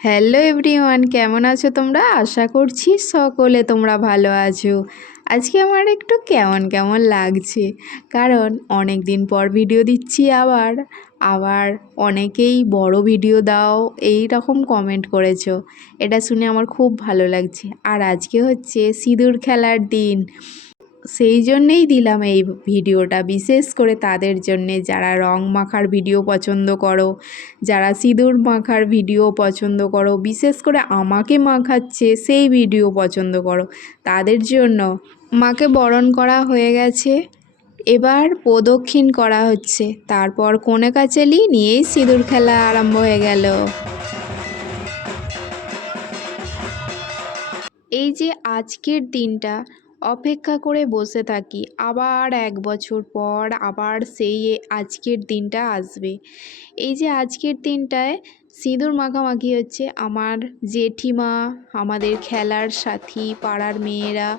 Hello everyone কেমন আছো তোমরা? আশা করছি সকলে তোমরা ভালো আছো। আজকে আমার একটু কেমন কেমন লাগছে। কারণ অনেক দিন পর ভিডিও দিচ্ছি আবার। আবার অনেকেই বড় ভিডিও দাও এই রকম কমেন্ট করেছ। এটা শুনে আমার খুব ভালো লাগছে। আর আজকে হচ্ছে সিঁদুর খেলার দিন। সেই জন্যেই দিলাম এই ভিডিওটা। বিশেষ করে তাদের জন্যে যারা রং মাখার ভিডিও পছন্দ করো, যারা সিঁদুর মাখার ভিডিও পছন্দ করো, বিশেষ করে আমাকে মাখাচ্ছে সেই ভিডিও পছন্দ করো, তাদের জন্য মাকে বরণ করা হয়ে গেছে। এবার প্রদক্ষিণ করা হচ্ছে। তারপর কোনে কাচেলি নিয়েই সিঁদুর খেলা আরম্ভ হয়ে গেল। এই যে আজকের দিনটা অপেক্ষা করে বসে থাকি। আবার এক বছর পর আবার সেই আজকের দিনটা আসবে। এই যে আজকের দিনটায় সিঁদুর মাখামাখি হচ্ছে। আমার জেঠিমা, আমাদের খেলার সাথী, পাড়ার মেয়েরা,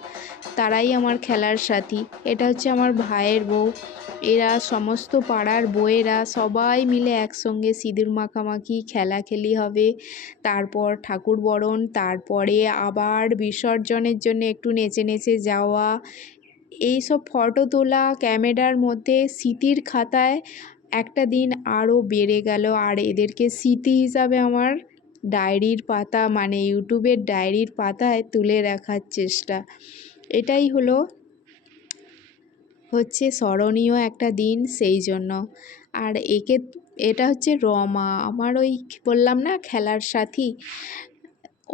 তারাই আমার খেলার সাথী। এটা হচ্ছে আমার ভাইয়ের বউ। এরা সমস্ত পাড়ার বউয়েরা সবাই মিলে একসঙ্গে সিঁদুর মাখামাখি, খেলাখেলি হবে। তারপর ঠাকুর বরণ, তারপরে আবার বিসর্জনের জন্য একটু নেচে নেচে যাওয়া। এইসব ফটো তোলা, ক্যামেরার মধ্যে স্মৃতির খাতায় একটা দিন আরও বেড়ে গেল, আর এদেরকে স্মৃতি হিসাবে আমার ডায়েরির পাতা মানে ইউটিউবের ডায়েরির পাতায় তুলে রাখার চেষ্টা। এটাই হলো, হচ্ছে স্মরণীয় একটা দিন সেই জন্য। আর একে, এটা হচ্ছে রমা। আমার ওই বললাম না, খেলার সাথী,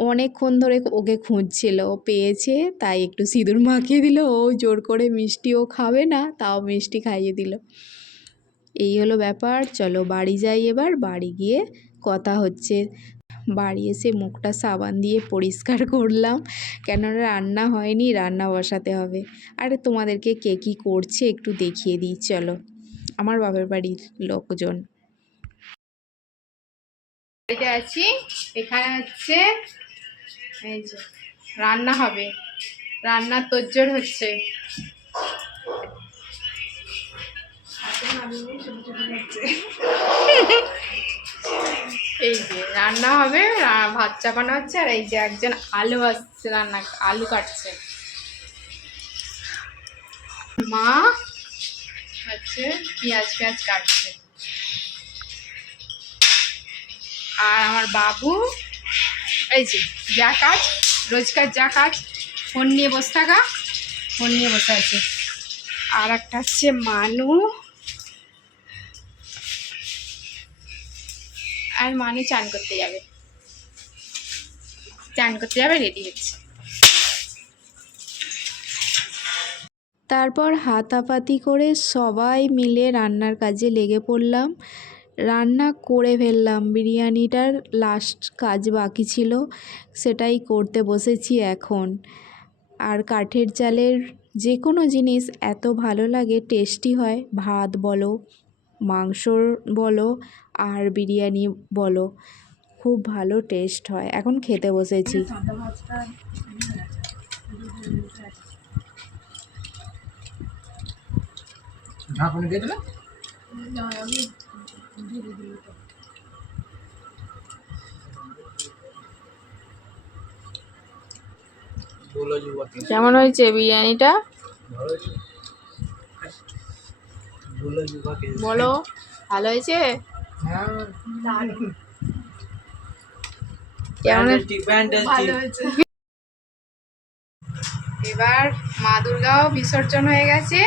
অনেকক্ষণ ধরে ওকে খুঁজছিল। পেয়েছে, তাই একটু সিঁদুর মাখিয়ে দিল। ও জোর করে মিষ্টিও খাবে না, তাও মিষ্টি খাইয়ে দিল। এই হলো ব্যাপার। চলো বাড়ি যাই এবার। বাড়ি গিয়ে কথা হচ্ছে। বাড়ি এসে মুখটা সাবান দিয়ে পরিষ্কার করলাম। কেননা রান্না হয়নি, রান্না বসাতে হবে। আরে তোমাদেরকে কে কী করছে একটু দেখিয়ে দিই, চলো। আমার বাবার বাড়ির লোকজন। বাড়িতে আছি। এখানে হচ্ছে এই যে রান্না হবে। রান্নার তোজ্জোর হচ্ছে। এই যে রান্না হবে ভাত চাপানো হচ্ছে, আর এই যে একজন আলু আসছে রান্না, আলু কাটছে। মা হচ্ছে পেঁয়াজ পেঁয়াজ কাটছে। আর আমার বাবু, এই যে যা কাজ, রোজকার যা কাজ, ফোন নিয়ে বসে থাকা, ফোন নিয়ে বসে আছে। আর একটা হচ্ছে মানু। আর মানে চান করতে যাবে। চান করতে যাবে রেডি হচ্ছে। তারপর হাতাপাতি করে সবাই মিলে রান্নার কাজে লেগে পড়লাম। রান্না করে ফেললাম, বিরিয়ানিটার লাস্ট কাজ বাকি ছিল, সেটাই করতে বসেছি এখন। আর কাঠের চালের যে কোনো জিনিস, এত ভালো লাগে টেস্টি হয়, ভাত বলো মাংস বলো আর বিরিয়ানি বলো খুব ভালো টেস্ট হয়। এখন খেতে বসেছি। কেমন হয়েছে বিরিয়ানিটা? বলো ভালো হয়েছে? এবার মা দুর্গাও বিসর্জন হয়ে গেছে।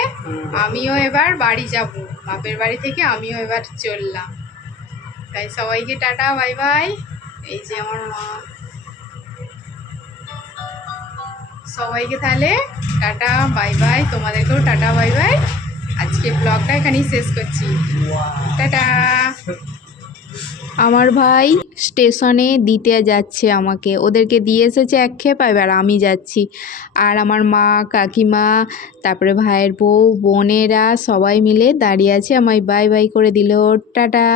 আমিও এবার বাড়ি যাব। বাপের বাড়ি থেকে আমিও এবার চললাম। তাই সবাইকে টাটা বাই বাই। এই যে আমার মা। সবাইকে তাহলে টাটা বাই বাই। তোমাদেরকেও টাটা বাই বাই। আজকে ব্লগটা এখানেই শেষ করছি। টাটা। আমার ভাই স্টেশনে দিতে যাচ্ছে আমাকে। ওদেরকে দিয়ে এসেছে এক খেপ, এবার আমি যাচ্ছি। আর আমার মা, কাকিমা, তারপরে ভাইয়ের বউ, বোনেরা সবাই মিলে দাঁড়িয়ে আছে আমায় বাই বাই করে দিল। টাটা।